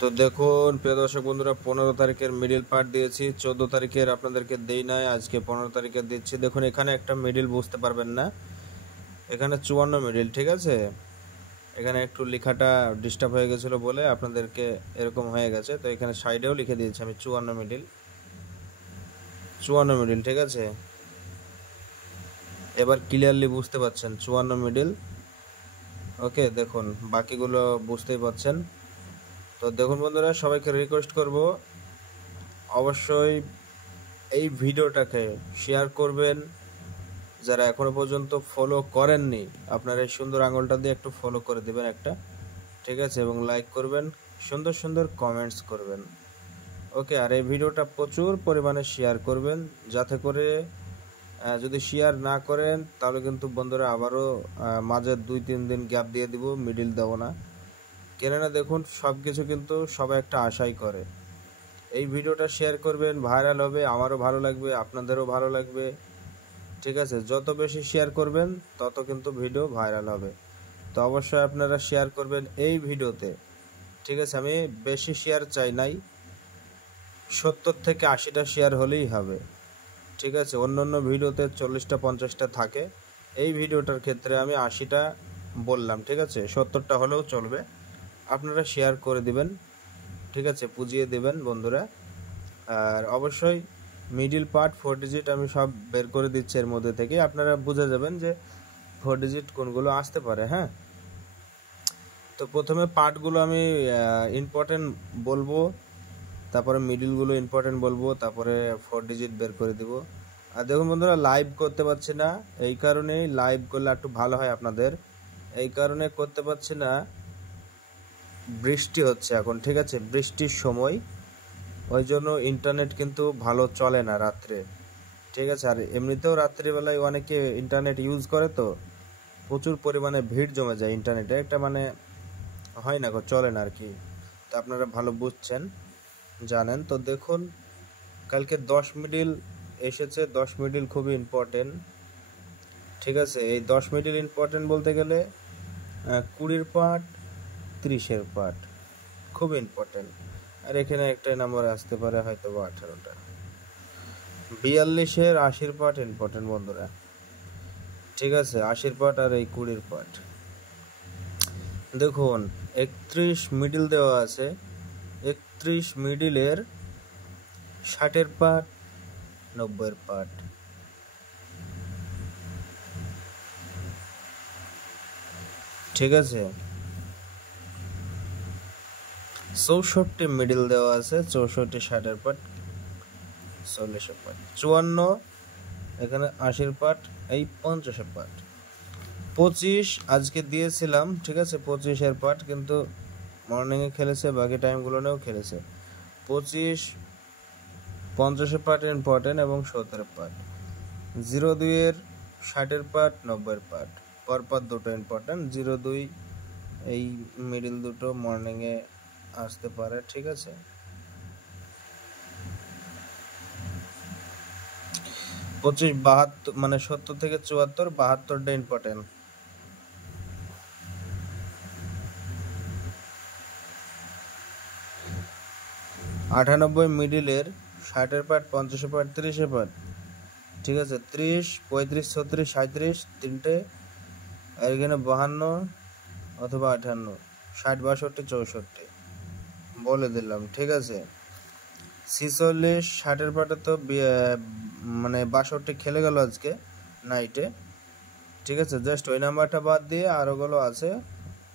তো দেখুন প্রিয় দর্শক বন্ধুরা, 15 তারিখের মিডিল পার্ট দিয়েছি, 14 তারিখের আপনাদেরকে দেই নাই, আজকে 15 তারিখে দিচ্ছি। দেখুন এখানে একটা মিডিল বুঝতে পারবেন না, এখানে 54 মিডিল, ঠিক আছে। এখানে একটু লেখাটা ডিস্টার্ব হয়ে গেছিলো বলে আপনাদেরকে এরকম হয়ে গেছে, তো এখানে সাইডেও লিখে দিয়েছি আমি 54 মিডিল, 54 মিডিল, ঠিক আছে। এবার ক্লিয়ারলি বুঝতে পারছেন 54 মিডিল। ওকে, দেখুন বাকিগুলো বুঝতেই পারছেন। তো দেখুন বন্ধুরা, সবাইকে রিকোয়েস্ট করব অবশ্যই এই ভিডিওটাকে শেয়ার করবেন। যারা এখনো পর্যন্ত ফলো করেননি, আপনারা এই সুন্দর আঙুলটা দিয়ে একটু ফলো করে দিবেন একটা, ঠিক আছে, এবং লাইক করবেন, সুন্দর সুন্দর কমেন্টস করবেন। ওকে, আর এই ভিডিওটা প্রচুর পরিমাণে শেয়ার করবেন, যাতে করে যদি শেয়ার না করেন তাহলে কিন্তু বন্ধুরা আবারও মাঝে 2-3 দিন গ্যাপ দিয়ে দিব, মিডিল দেবো না। কেননা দেখুন সব কিছু কিন্তু সবাই একটা আশাই করে। এই ভিডিওটা শেয়ার করবেন, ভাইরাল হবে, আমারও ভালো লাগবে, আপনাদেরও ভালো লাগবে, ঠিক আছে। যত বেশি শেয়ার করবেন তত কিন্তু ভিডিও ভাইরাল হবে। তো অবশ্যই আপনারা শেয়ার করবেন এই ভিডিওতে, ঠিক আছে। আমি বেশি শেয়ার চাই নাই, 70 থেকে 80টা শেয়ার হলেই হবে, ঠিক আছে। অন্য অন্য ভিডিওতে 40টা 50টা থাকে, এই ভিডিওটার ক্ষেত্রে আমি 80টা বললাম, ঠিক আছে। 70টা হলেও চলবে, আপনারা শেয়ার করে দিবেন, ঠিক আছে, পুজিয়ে দেবেন বন্ধুরা। আর অবশ্যই মিডিল পার্ট 4 ডিজিট আমি সব বের করে দিচ্ছি, এর মধ্যে থেকে আপনারা বুঝে যাবেন যে 4 ডিজিট কোনগুলো আসতে পারে। হ্যাঁ, তো প্রথমে পার্টগুলো আমি ইম্পর্টেন্ট বলবো, তারপরে মিডিলগুলো ইম্পর্টেন্ট বলবো, তারপরে 4 ডিজিট বের করে দিব। আর দেখুন বন্ধুরা, লাইভ করতে পারছি না, এই কারণেই লাইভ করলে একটু ভালো হয় আপনাদের, এই কারণে করতে পারছি না। বৃষ্টি হচ্ছে এখন, ঠিক আছে, বৃষ্টির সময়, ওই জন্য ইন্টারনেট কিন্তু ভালো চলে না রাত্রে, ঠিক আছে। আর এমনিতেও রাত্রিবেলায় অনেকে ইন্টারনেট ইউজ করে, তো প্রচুর পরিমাণে ভিড় জমে যায় ইন্টারনেটে, একটা মানে হয় না, চলে না আর কি। তো আপনারা ভালো বুঝছেন, জানেন। তো দেখুন কালকে 10 মিডিল এসেছে, 10 মিডিল খুবই ইম্পর্টেন্ট, ঠিক আছে। এই 10 মিডিল ইম্পর্টেন্ট বলতে গেলে 20-এর পার্ট, 30-এর পার্ট খুব ইম্পর্টেন্ট। আর এখানে একটাই নাম্বার আসতে পারে, হয়তো বা 18টা। 42-এর 80-র পার্ট ইম্পর্টেন্ট বন্ধুরা, ঠিক আছে, 80-র পার্ট আর এই 20-এর পার্ট। দেখুন 31 মিডিল দেওয়া আছে, 31 মিডিলের 60-এর পার্ট, 90-এর পার্ট, ঠিক আছে। 64 মিডিল দেওয়া আছে, 64 60-এর পার্ট, 40-এর পার্ট, 54 এখানে 80-এর পার্ট, এই 50-এর পার্ট। 25 আজকে দিয়েছিলাম, ঠিক আছে, 25-এর পার্ট, কিন্তু মর্নিংয়ে খেলেছে, বাকি টাইমগুলোনেও খেলেছে। 25 50-এর পার্ট ইম্পর্টেন্ট এবং 70-এর পার্ট। 02-এর 60-এর পার্ট, 90-এর পার্ট, পরপর দুটো ইম্পর্টেন্ট। 02 এই মিডিল দুটো মর্নিংয়ে আসতে পারে, ঠিক আছে। 25 72 মানে 70 থেকে 74, 72টা ইম্পর্টেন্ট। 98 মিডিলের 60-এর পার্ট, 50-এর পার্ট, 30-এর পার্ট, ঠিক আছে। 30 35 36 37 তিনটে, আর এখানে 52 অথবা 58, 60 62 64 বলে দিলাম, ঠিক আছে। 46 60-এর পার্টে তো মানে 62 খেলে গেল আজকে নাইটে, ঠিক আছে। জাস্ট ওই নাম্বারটা বাদ দিয়ে আরোগুলো আছে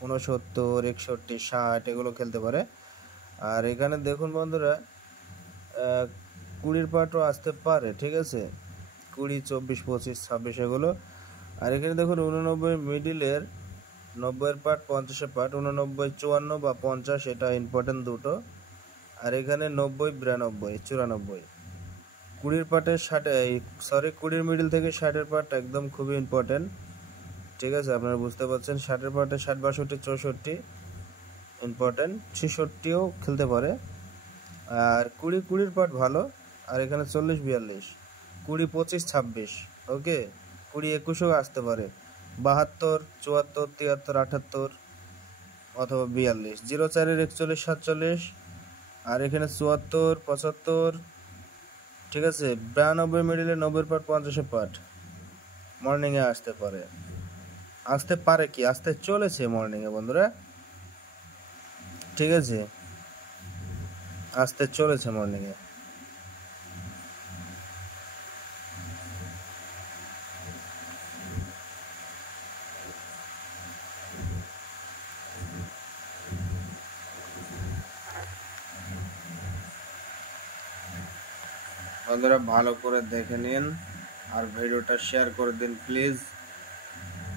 69 61 60, এগুলো খেলতে পারে। আর এখানে দেখুন বন্ধুরা 20-এর পার্টও আসতে পারে, ঠিক আছে, 20 24 25 26 এগুলো। আর এখানে দেখুন 89 মিডিলের 90-এর পার্ট, 50-এর পার্ট, 89 54 বা 50, এটা ইম্পর্টেন্ট দুটো। আর এখানে 90 92 94, 20-এর পার্টের 20-এর মিডিল থেকে 60-এর পার্ট একদম খুবই ইম্পর্টেন্ট, ঠিক আছে। আপনারা বুঝতে পারছেন, 60-এর পার্টে 60 62 64 ইম্পর্টেন্ট, 66ও খেলতে পারে। আর 20-20-এর পার্ট ভালো। আর এখানে 40 42, 20 25 26, ওকে, 20 21ও আসতে পারে, 72 74 73 78, অথবা 42, 04-এর 41, 47, আর এখানে 74, 75, ঠিক আছে। 92 মিডিলে 90 পার্ট, 50 পার্ট মর্নিংয়ে আসতে পারে। আসতে পারে কি, আসতে চলেছে মর্নিংয়ে বন্ধুরা, ঠিক আছে, আসতে চলেছে মর্নিংয়ে। বন্ধুরা ভালো করে দেখে নিন আর ভিডিওটা শেয়ার করে দিন প্লিজ।